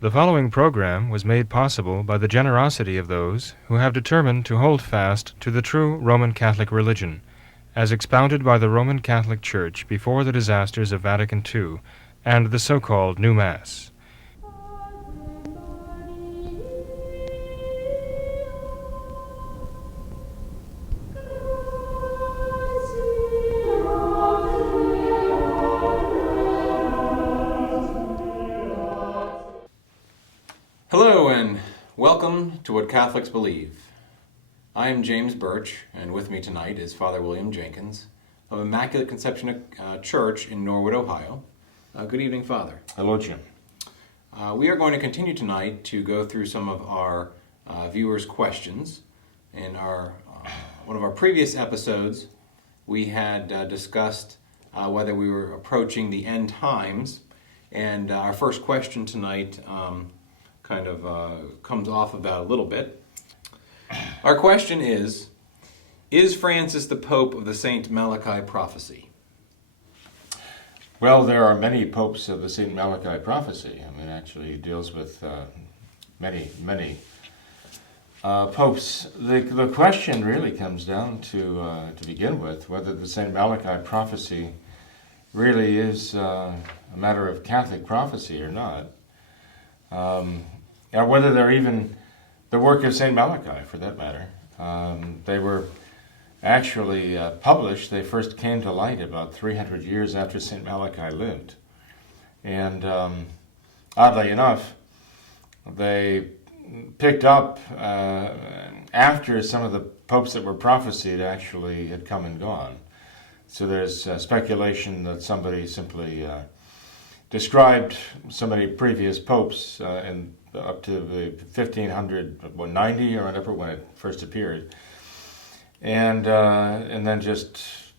The following program was made possible by the generosity of those who have determined to hold fast to the true Roman Catholic religion, as expounded by the Roman Catholic Church before the disasters of Vatican II and the so-called New Mass. Hello and welcome to What Catholics Believe. I am James Birch, and with me tonight is Father William Jenkins of Immaculate Conception Church in Norwood, Ohio. Good evening, Father. Hello, Jim. We are going to continue tonight to go through some of our viewers' questions. In one of our previous episodes, we had discussed whether we were approaching the end times, and our first question tonight comes off of that a little bit. Our question is Francis the Pope of the St. Malachi prophecy? Well, there are many popes of the St. Malachi prophecy. I mean, actually, it deals with many popes. The question really comes down to begin with, whether the St. Malachi prophecy really is a matter of Catholic prophecy or not. Or whether they're even the work of St. Malachi, for that matter. They were actually published. They first came to light about 300 years after St. Malachi lived. And oddly enough, they picked up after some of the popes that were prophesied actually had come and gone. So there's speculation that somebody simply described so many previous popes and up to the 1590 or whatever when it first appeared, and then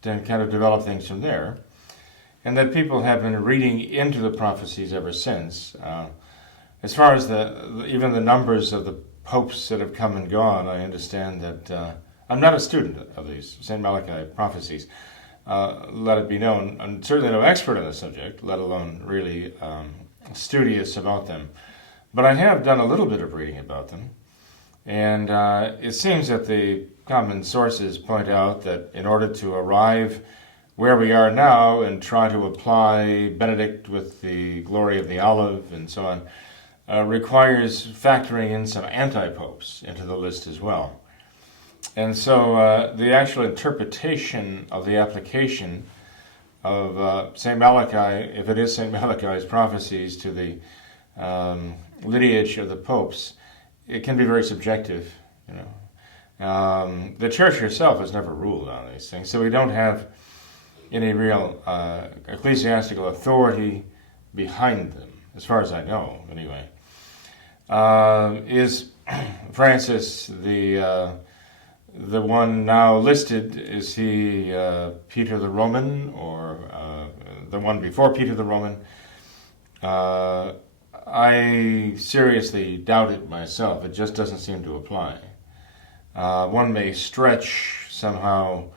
kind of develop things from there, and that people have been reading into the prophecies ever since. As far as even the numbers of the popes that have come and gone, I understand that I'm not a student of these St. Malachi prophecies. Let it be known, I'm certainly no expert on the subject, let alone really studious about them. But I have done a little bit of reading about them, and it seems that the common sources point out that in order to arrive where we are now and try to apply Benedict with the glory of the olive and so on, requires factoring in some anti-popes into the list as well. And so the actual interpretation of the application of St. Malachi, if it is St. Malachi's prophecies, to the lineage of the popes, it can be very subjective. The Church herself has never ruled on these things, so we don't have any real ecclesiastical authority behind them, as far as I know, anyway. Is Francis the one now listed? Is he Peter the Roman, or the one before Peter the Roman? I seriously doubt it myself. It just doesn't seem to apply. One may stretch somehow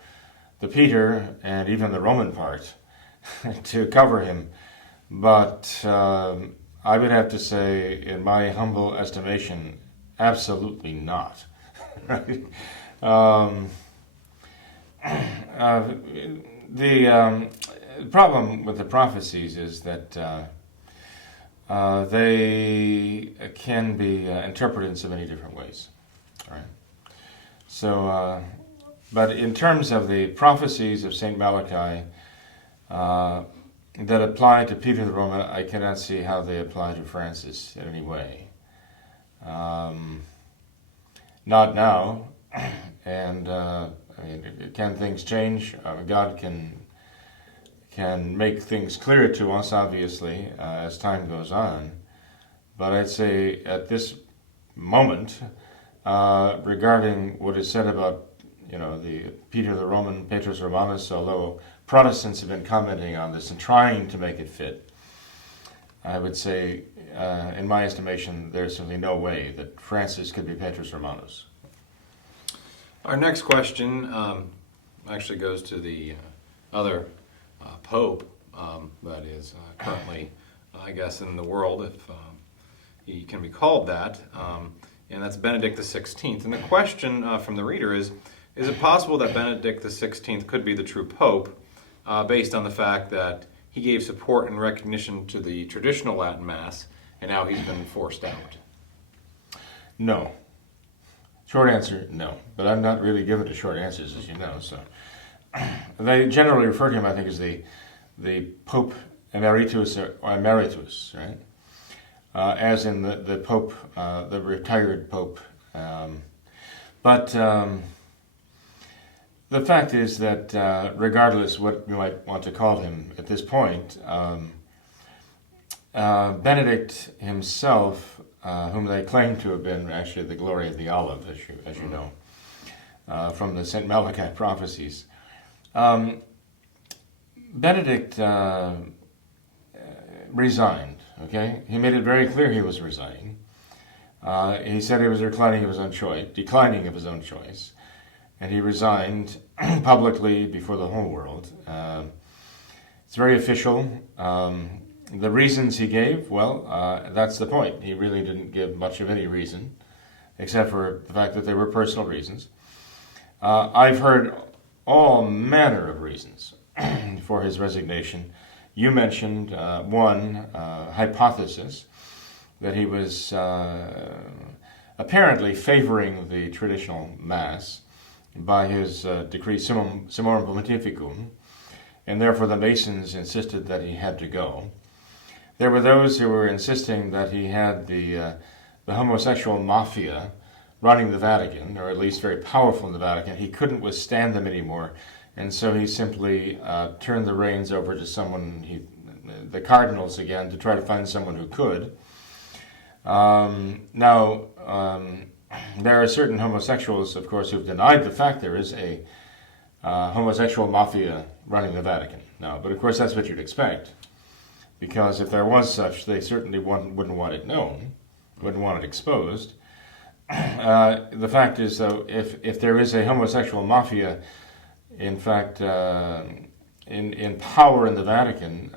the Peter and even the Roman part to cover him, but I would have to say, in my humble estimation, absolutely not. The problem with the prophecies is that they can be interpreted in so many different ways. All right. So, but in terms of the prophecies of St. Malachi that apply to Peter the Roman, I cannot see how they apply to Francis in any way. Not now. And can things change? God can make things clear to us, obviously, as time goes on. But I'd say at this moment, regarding what is said about, the Peter the Roman, Petrus Romanus, although Protestants have been commenting on this and trying to make it fit, I would say, in my estimation, there's simply no way that Francis could be Petrus Romanus. Our next question actually goes to the other Pope that is currently, I guess, in the world, if he can be called that, and that's Benedict XVI. And the question from the reader is it possible that Benedict XVI could be the true Pope, based on the fact that he gave support and recognition to the traditional Latin Mass, and now he's been forced out? No. Short answer, no. But I'm not really given to short answers, as you know. So they generally refer to him, I think, as the Pope Emeritus or Emeritus, right? As in the Pope, the retired Pope. But the fact is that regardless what you might want to call him at this point, Benedict himself, whom they claim to have been actually the glory of the olive, as you know, from the St. Malachi prophecies. Benedict resigned, okay? He made it very clear he was resigning. He said he was declining of his own choice, and he resigned publicly before the whole world. It's very official. The reasons he gave, well, that's the point. He really didn't give much of any reason, except for the fact that they were personal reasons. I've heard all manner of reasons for his resignation. You mentioned one hypothesis, that he was apparently favoring the traditional Mass by his decree Summorum Pontificum, and therefore the Masons insisted that he had to go. There were those who were insisting that he had the homosexual mafia running the Vatican, or at least very powerful in the Vatican. He couldn't withstand them anymore, and so he simply turned the reins over to someone, the cardinals again, to try to find someone who could. Now, there are certain homosexuals, of course, who've denied the fact there is a homosexual mafia running the Vatican. Now, but of course that's what you'd expect, because if there was such, they certainly wouldn't want it known, wouldn't want it exposed. The fact is, though, if there is a homosexual mafia, in fact, in power in the Vatican,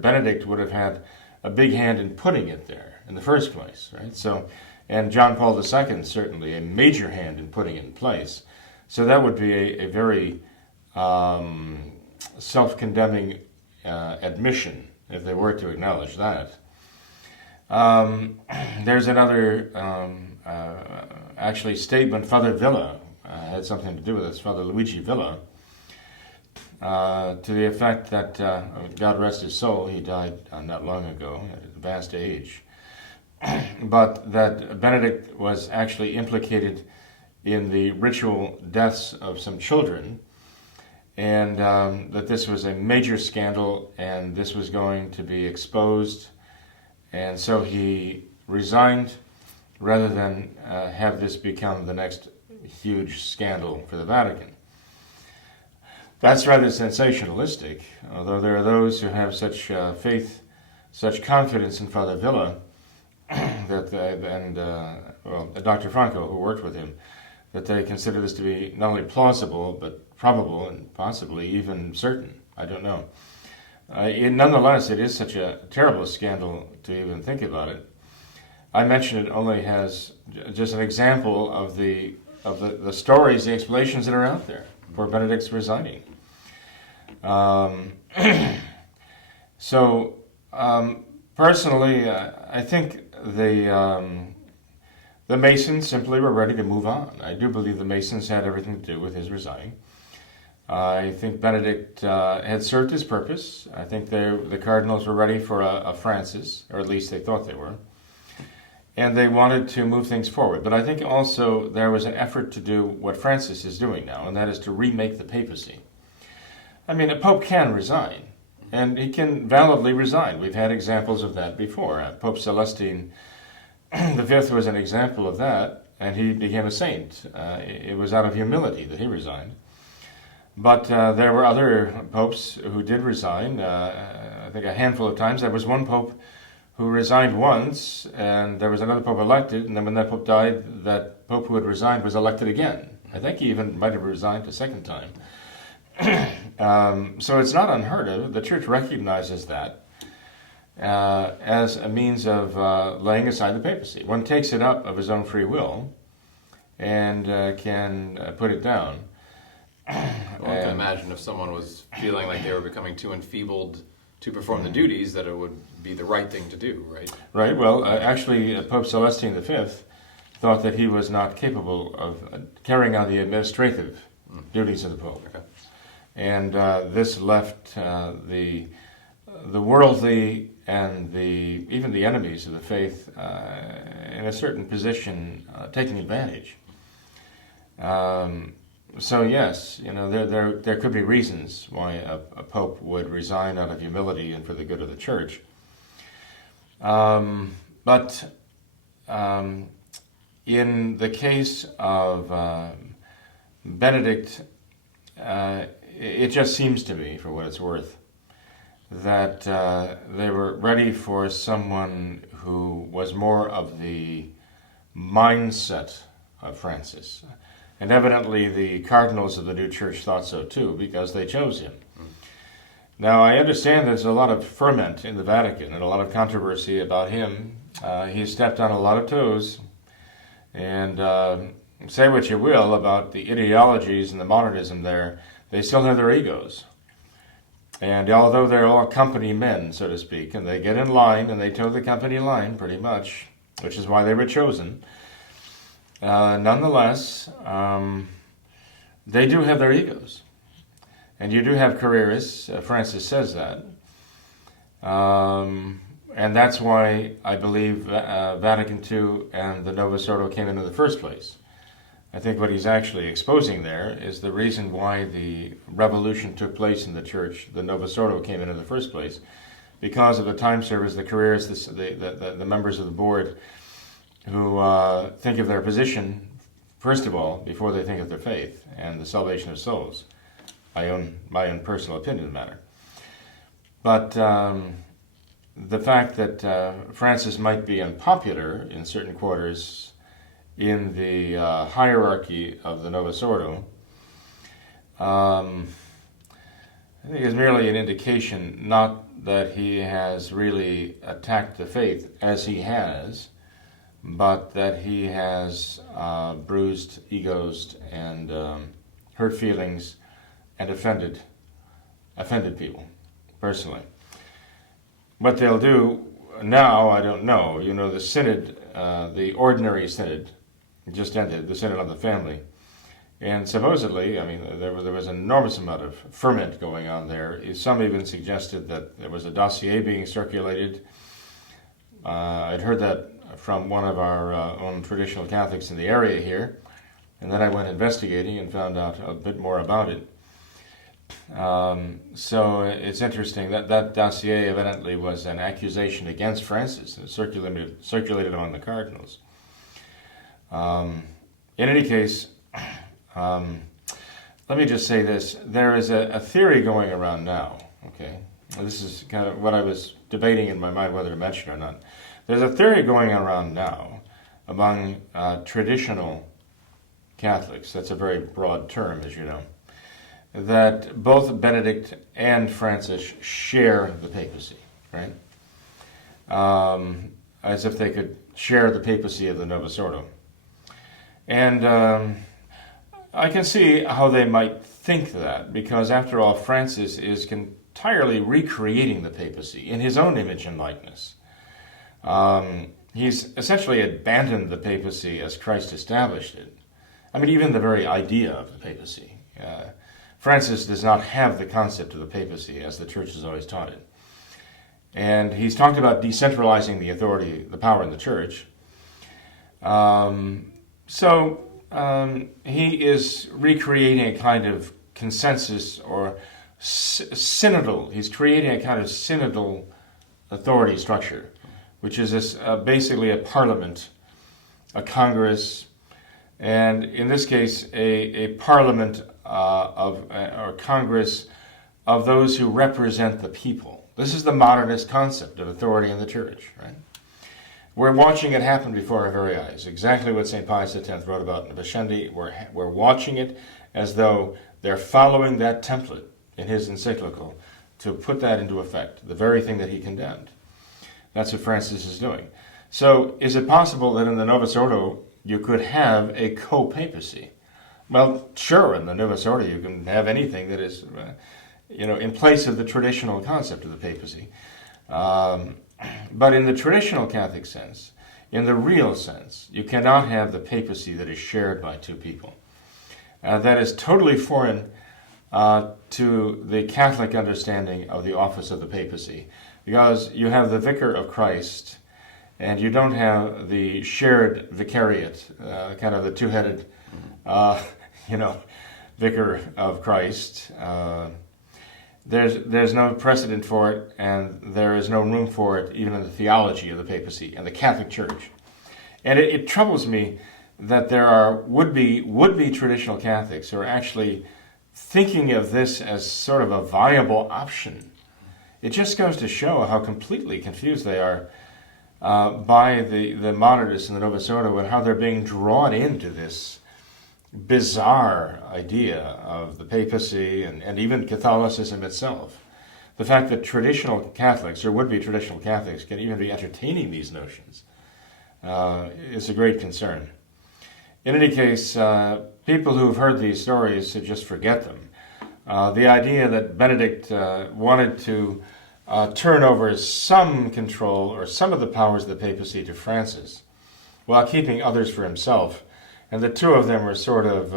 Benedict would have had a big hand in putting it there in the first place, right? So, and John Paul II certainly a major hand in putting it in place. So that would be a very self-condemning admission if they were to acknowledge that. There's another actually statement. Father Villa had something to do with this. Father Luigi Villa, to the effect that God rest his soul, he died not long ago at an advanced age, but that Benedict was actually implicated in the ritual deaths of some children, and that this was a major scandal and this was going to be exposed, and so he resigned rather than have this become the next huge scandal for the Vatican. That's rather sensationalistic, although there are those who have such faith, such confidence in Father Villa, and Dr. Franco, who worked with him, that they consider this to be not only plausible, but probable and possibly even certain. I don't know. Nonetheless, it is such a terrible scandal to even think about it. I mention it only as just an example of the stories, the explanations that are out there for Benedict's resigning. Personally, I think the Masons simply were ready to move on. I do believe the Masons had everything to do with his resigning. I think Benedict had served his purpose. I think the cardinals were ready for a Francis, or at least they thought they were. And they wanted to move things forward. But I think also there was an effort to do what Francis is doing now, and that is to remake the papacy. I mean, a pope can resign, and he can validly resign. We've had examples of that before. Pope Celestine V was an example of that, and he became a saint. It was out of humility that he resigned. But there were other popes who did resign, I think a handful of times. There was one pope who resigned once, and there was another pope elected, and then when that pope died, that pope who had resigned was elected again. I think he even might have resigned a second time. So it's not unheard of. The church recognizes that. as a means of laying aside the papacy. One takes it up of his own free will and can put it down. One can imagine if someone was feeling like they were becoming too enfeebled to perform the duties, that it would be the right thing to do, right? Right. Well, actually, Pope Celestine V thought that he was not capable of carrying on the administrative duties of the Pope. Okay. And this left the worldly and even the enemies of the faith in a certain position, taking advantage. So yes, there could be reasons why a pope would resign out of humility and for the good of the church. But in the case of Benedict, it just seems to me, for what it's worth, that they were ready for someone who was more of the mindset of Francis. And evidently the cardinals of the new church thought so too, because they chose him. Now, I understand there's a lot of ferment in the Vatican and a lot of controversy about him. He stepped on a lot of toes. And say what you will about the ideologies and the modernism there, they still have their egos. And although they're all company men, so to speak, and they get in line and they toe the company line pretty much, which is why they were chosen, nonetheless, they do have their egos. And you do have careerists, Francis says that. And that's why I believe Vatican II and the Novus Ordo came in the first place. I think what he's actually exposing there is the reason why the revolution took place in the church, the Novus Ordo came in the first place, because of the time servers, the careerists, the members of the board who think of their position, first of all, before they think of their faith and the salvation of souls. My own personal opinion of the matter. But the fact that Francis might be unpopular in certain quarters in the hierarchy of the Novus Ordo, I think is merely an indication not that he has really attacked the faith as he has, but that he has bruised egos and hurt feelings and offended people, personally. What they'll do now, I don't know. The synod, the ordinary synod, just ended, the synod on the family. And supposedly, there was an enormous amount of ferment going on there. Some even suggested that there was a dossier being circulated. I'd heard that from one of our own traditional Catholics in the area here. And then I went investigating and found out a bit more about it. So it's interesting that dossier evidently was an accusation against Francis and circulated among the cardinals. In any case, let me just say this. There is a theory going around now, okay? This is kind of what I was debating in my mind whether to mention or not. There's a theory going around now among traditional Catholics, that's a very broad term, as you know, that both Benedict and Francis share the papacy, right? As if they could share the papacy of the Novus Ordo. And I can see how they might think that, because after all, Francis is entirely recreating the papacy in his own image and likeness. He's essentially abandoned the papacy as Christ established it. Even the very idea of the papacy. Francis does not have the concept of the papacy as the church has always taught it. And he's talked about decentralizing the authority, the power in the church. So he is recreating a kind of consensus or synodal. He's creating a kind of synodal authority structure, which is basically a parliament, a congress, and in this case, a parliament or Congress of those who represent the people. This is the modernist concept of authority in the church, right? We're watching it happen before our very eyes. Exactly what St. Pius X wrote about in Vicendi. We're watching it as though they're following that template in his encyclical to put that into effect, the very thing that he condemned. That's what Francis is doing. So is it possible that in the Novus Ordo you could have a co-papacy? Well, sure, in the Novus Ordo you can have anything that is, in place of the traditional concept of the papacy. But in the traditional Catholic sense, in the real sense, you cannot have the papacy that is shared by two people. That is totally foreign to the Catholic understanding of the office of the papacy, because you have the Vicar of Christ, and you don't have the shared vicariate, kind of the two-headed, Vicar of Christ. There's no precedent for it, and there is no room for it even in the theology of the papacy and the Catholic Church. And it troubles me that there are would-be traditional Catholics who are actually thinking of this as sort of a viable option. It just goes to show how completely confused they are by the modernists and the Novus Ordo, and how they're being drawn into this bizarre idea of the papacy and even Catholicism itself. The fact that traditional Catholics, or would-be traditional Catholics, can even be entertaining these notions is a great concern. In any case, people who have heard these stories should just forget them. The idea that Benedict wanted to turn over some control or some of the powers of the papacy to Francis, while keeping others for himself, and the two of them were sort of,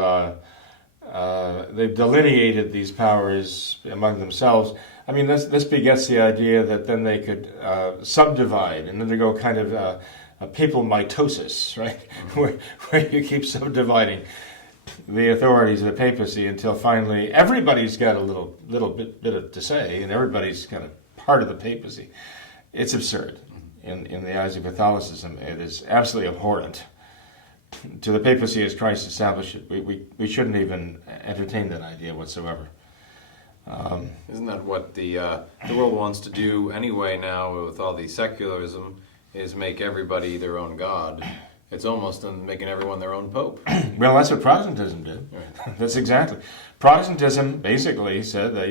they've delineated these powers among themselves. I mean, this begets the idea that then they could subdivide and undergo kind of a papal mitosis, right? where you keep subdividing the authorities of the papacy until finally everybody's got a little bit to say, and everybody's kind of part of the papacy. It's absurd. In the eyes of Catholicism, it is absolutely abhorrent to the papacy as Christ established it. We shouldn't even entertain that idea whatsoever. Isn't that what the world wants to do anyway now with all the secularism, is make everybody their own god? It's almost making everyone their own pope. Well, that's what Protestantism did. Right. That's exactly. Protestantism basically said that,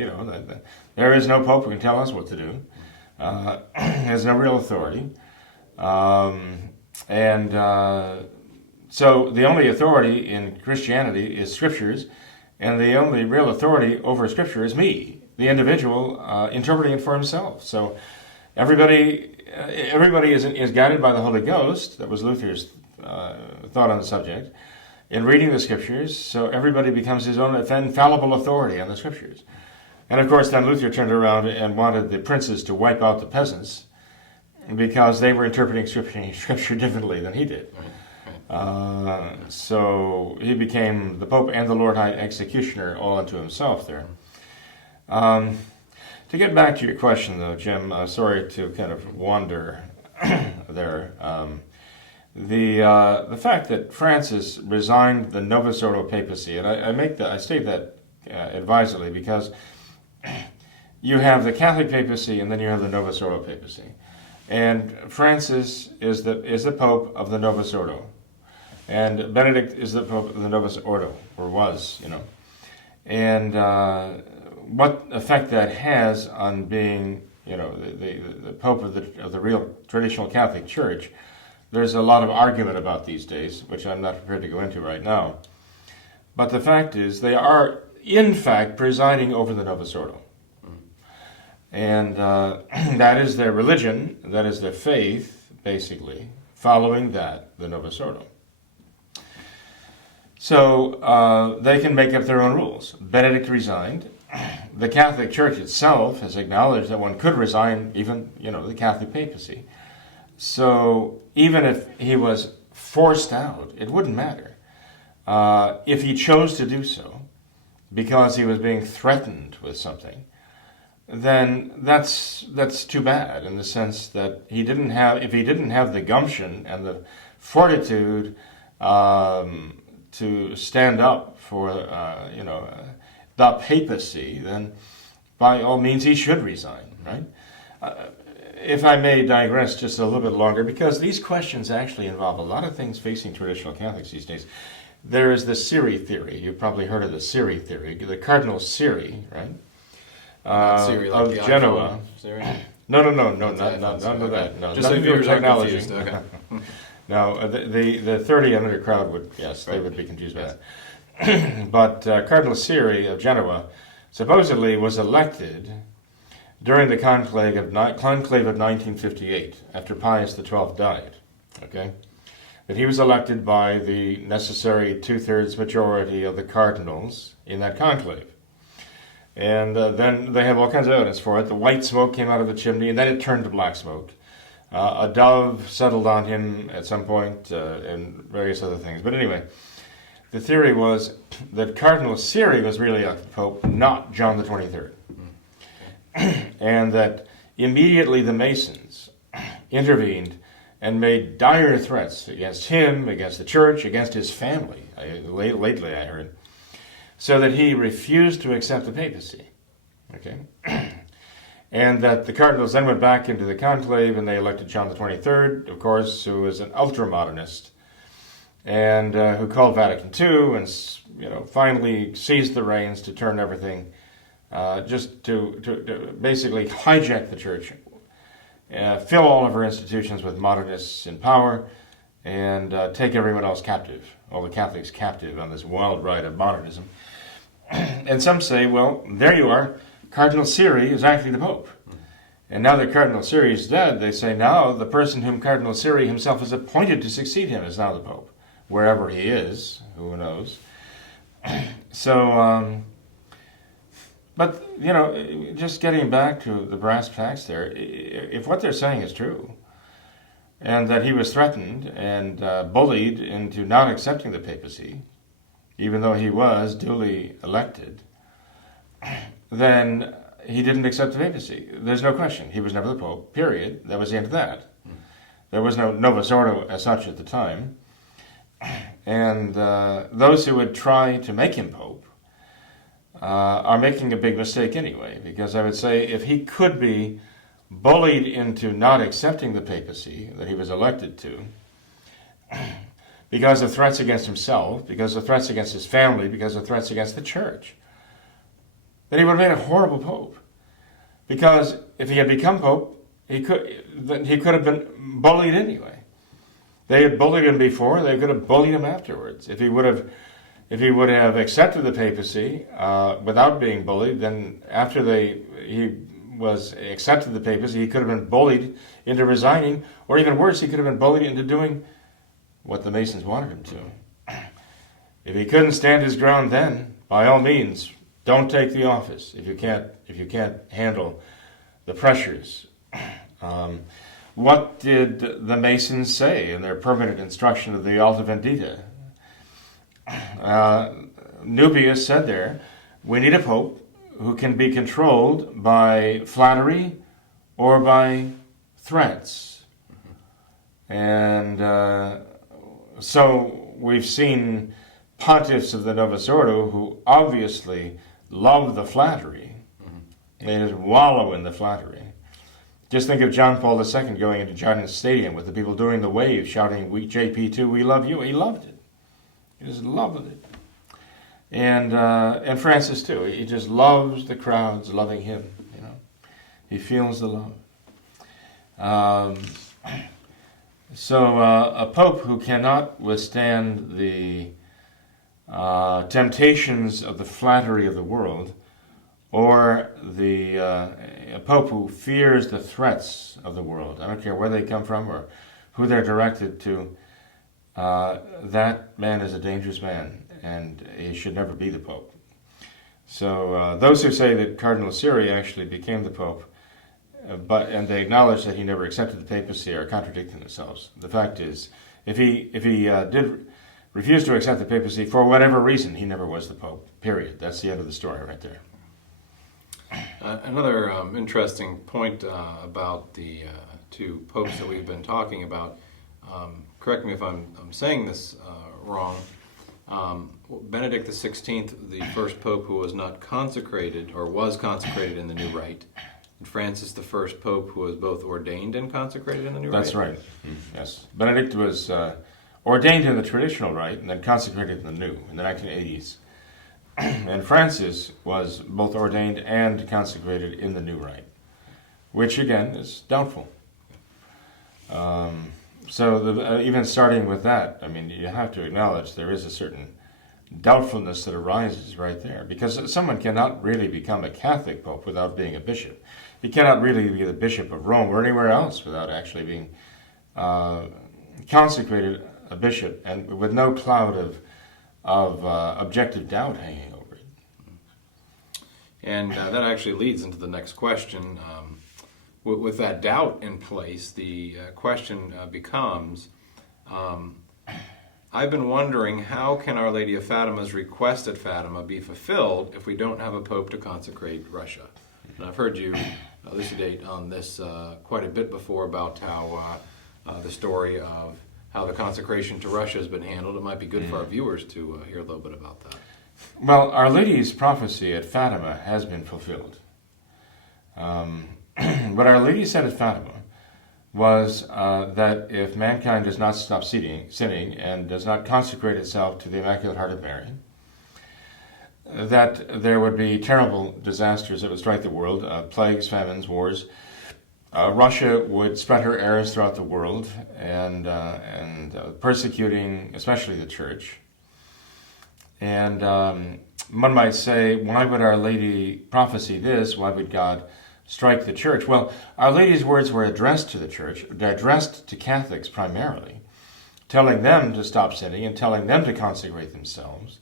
that there is no pope who can tell us what to do. Has no real authority. So the only authority in Christianity is Scriptures, and the only real authority over Scripture is me, the individual, interpreting it for himself. So everybody is guided by the Holy Ghost. That was Luther's thought on the subject, in reading the Scriptures, so everybody becomes his own infallible authority on the Scriptures. And of course then Luther turned around and wanted the princes to wipe out the peasants because they were interpreting Scripture differently than he did. So he became the Pope and the Lord High Executioner all unto himself there. To get back to your question though, Jim, sorry to kind of wander there. The fact that Francis resigned the Novus Ordo papacy, and I state that advisedly because you have the Catholic papacy and then you have the Novus Ordo papacy, and Francis is the Pope of the Novus Ordo, and Benedict is the Pope of the Novus Ordo, or was, and what effect that has on being, the Pope of the real traditional Catholic Church. There's a lot of argument about these days, which I'm not prepared to go into right now. But the fact is, they are, in fact, presiding over the Novus Ordo. And that is their religion, that is their faith, basically, following that, the Novus Ordo. So they can make up their own rules. Benedict resigned. The Catholic Church itself has acknowledged that one could resign even, the Catholic papacy. So even if he was forced out, it wouldn't matter. If he chose to do so, because he was being threatened with something, then that's too bad, in the sense that if he didn't have the gumption and the fortitude to stand up for the papacy, then by all means he should resign, right? If I may digress just a little bit longer, because these questions actually involve a lot of things facing traditional Catholics these days. There is the Siri theory. You've probably heard of the Siri theory. The Cardinal Siri, right? Siri, like of the Genoa. Siri. No, none of that. No, Just so nothing to do with viewers aren't technology. confused. Okay. No, the 30 and under crowd would, yes, they Right. would be confused by that. But Cardinal Siri of Genoa supposedly was elected during the conclave of 1958, after Pius XII died. Okay, that he was elected by the necessary 2/3 majority of the cardinals in that conclave. And then they have all kinds of evidence for it. The white smoke came out of the chimney, and then it turned to black smoke. A dove settled on him at some point, and various other things. But anyway, the theory was that Cardinal Siri was really elected Pope, not John the 23rd. And that immediately the Masons intervened and made dire threats against him, against the church, against his family, lately I heard, so that he refused to accept the papacy. Okay? And that the cardinals then went back into the conclave and they elected John the 23rd, of course, who was an ultra-modernist, and who called Vatican II and finally seized the reins to turn everything, just to basically hijack the church, fill all of our institutions with modernists in power, and take everyone else captive, all the Catholics captive on this wild ride of modernism. And some say, well, there you are, Cardinal Siri is actually the Pope. And now that Cardinal Siri is dead, they say now the person whom Cardinal Siri himself has appointed to succeed him is now the Pope. Wherever he is, who knows. So, but, just getting back to the brass tacks there, if what they're saying is true, and that he was threatened and bullied into not accepting the papacy, even though he was duly elected, then he didn't accept the papacy. There's no question. He was never the Pope, period. That was the end of that. There was no Novus Ordo as such at the time. And those who would try to make him Pope are making a big mistake anyway, because I would say if he could be bullied into not accepting the papacy that he was elected to, because of threats against himself, because of threats against his family, because of threats against the church, then he would have made a horrible Pope. Because if he had become Pope, he could have been bullied anyway. They had bullied him before; they could have bullied him afterwards. If he would have accepted the papacy without being bullied, then after he was accepted the papacy, he could have been bullied into resigning, or even worse, he could have been bullied into doing what the Masons wanted him to. If he couldn't stand his ground, then by all means, don't take the office if you can't handle the pressures. What did the Masons say in their permanent instruction of the Alta Vendita? Nubius said there, we need a pope who can be controlled by flattery or by threats. And so we've seen pontiffs of the Novus Ordo who obviously love the flattery. They just wallow in the flattery. Just think of John Paul II going into Giants Stadium with the people doing the wave, shouting, "We JP2, we love you." He loved it. He just loved it. And Francis too. He just loves the crowds loving him. He feels the love. So a pope who cannot withstand the temptations of the flattery of the world, or a pope who fears the threats of the world, I don't care where they come from or who they're directed to, that man is a dangerous man, and he should never be the pope. So those who say that Cardinal Siri actually became the pope, and they acknowledge that he never accepted the papacy, are contradicting themselves. The fact is, if he did refuse to accept the papacy for whatever reason, he never was the pope. Period. That's the end of the story right there. Another interesting point about the two popes that we've been talking about. Correct me if I'm saying this wrong. Benedict XVI, the first pope who was not consecrated, or was consecrated in the new rite, and Francis, the first pope who was both ordained and consecrated in the new rite. That's right. Yes, Benedict was ordained in the traditional rite and then consecrated in the new in the 1980s. And Francis was both ordained and consecrated in the new rite, which again is doubtful. So even starting with that, I mean, you have to acknowledge there is a certain doubtfulness that arises right there, because someone cannot really become a Catholic pope without being a bishop. He cannot really be the Bishop of Rome or anywhere else without actually being consecrated a bishop, and with no cloud of objective doubt hanging over it. And that actually leads into the next question. With that doubt in place, the question becomes, I've been wondering, how can Our Lady of Fatima's request at Fatima be fulfilled if we don't have a pope to consecrate Russia? And I've heard you elucidate on this quite a bit before about how the story of how the consecration to Russia has been handled. It might be good for our viewers to hear a little bit about that. Well, Our Lady's prophecy at Fatima has been fulfilled. What Our Lady said at Fatima was that if mankind does not stop sinning and does not consecrate itself to the Immaculate Heart of Mary, that there would be terrible disasters that would strike the world, plagues, famines, wars. Russia would spread her errors throughout the world and persecuting especially the Church. And one might say, why would Our Lady prophesy this? Why would God strike the Church? Well, Our Lady's words were addressed to the Church, addressed to Catholics primarily, telling them to stop sinning and telling them to consecrate themselves.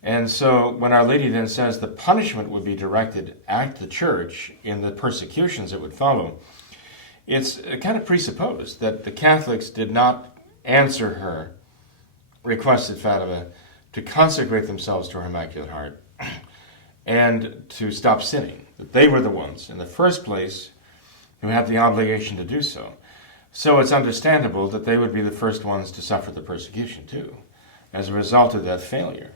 And so when Our Lady then says the punishment would be directed at the Church in the persecutions that would follow, it's kind of presupposed that the Catholics did not answer her request at Fatima to consecrate themselves to her Immaculate Heart and to stop sinning. That they were the ones in the first place who had the obligation to do so. So it's understandable that they would be the first ones to suffer the persecution too, as a result of that failure.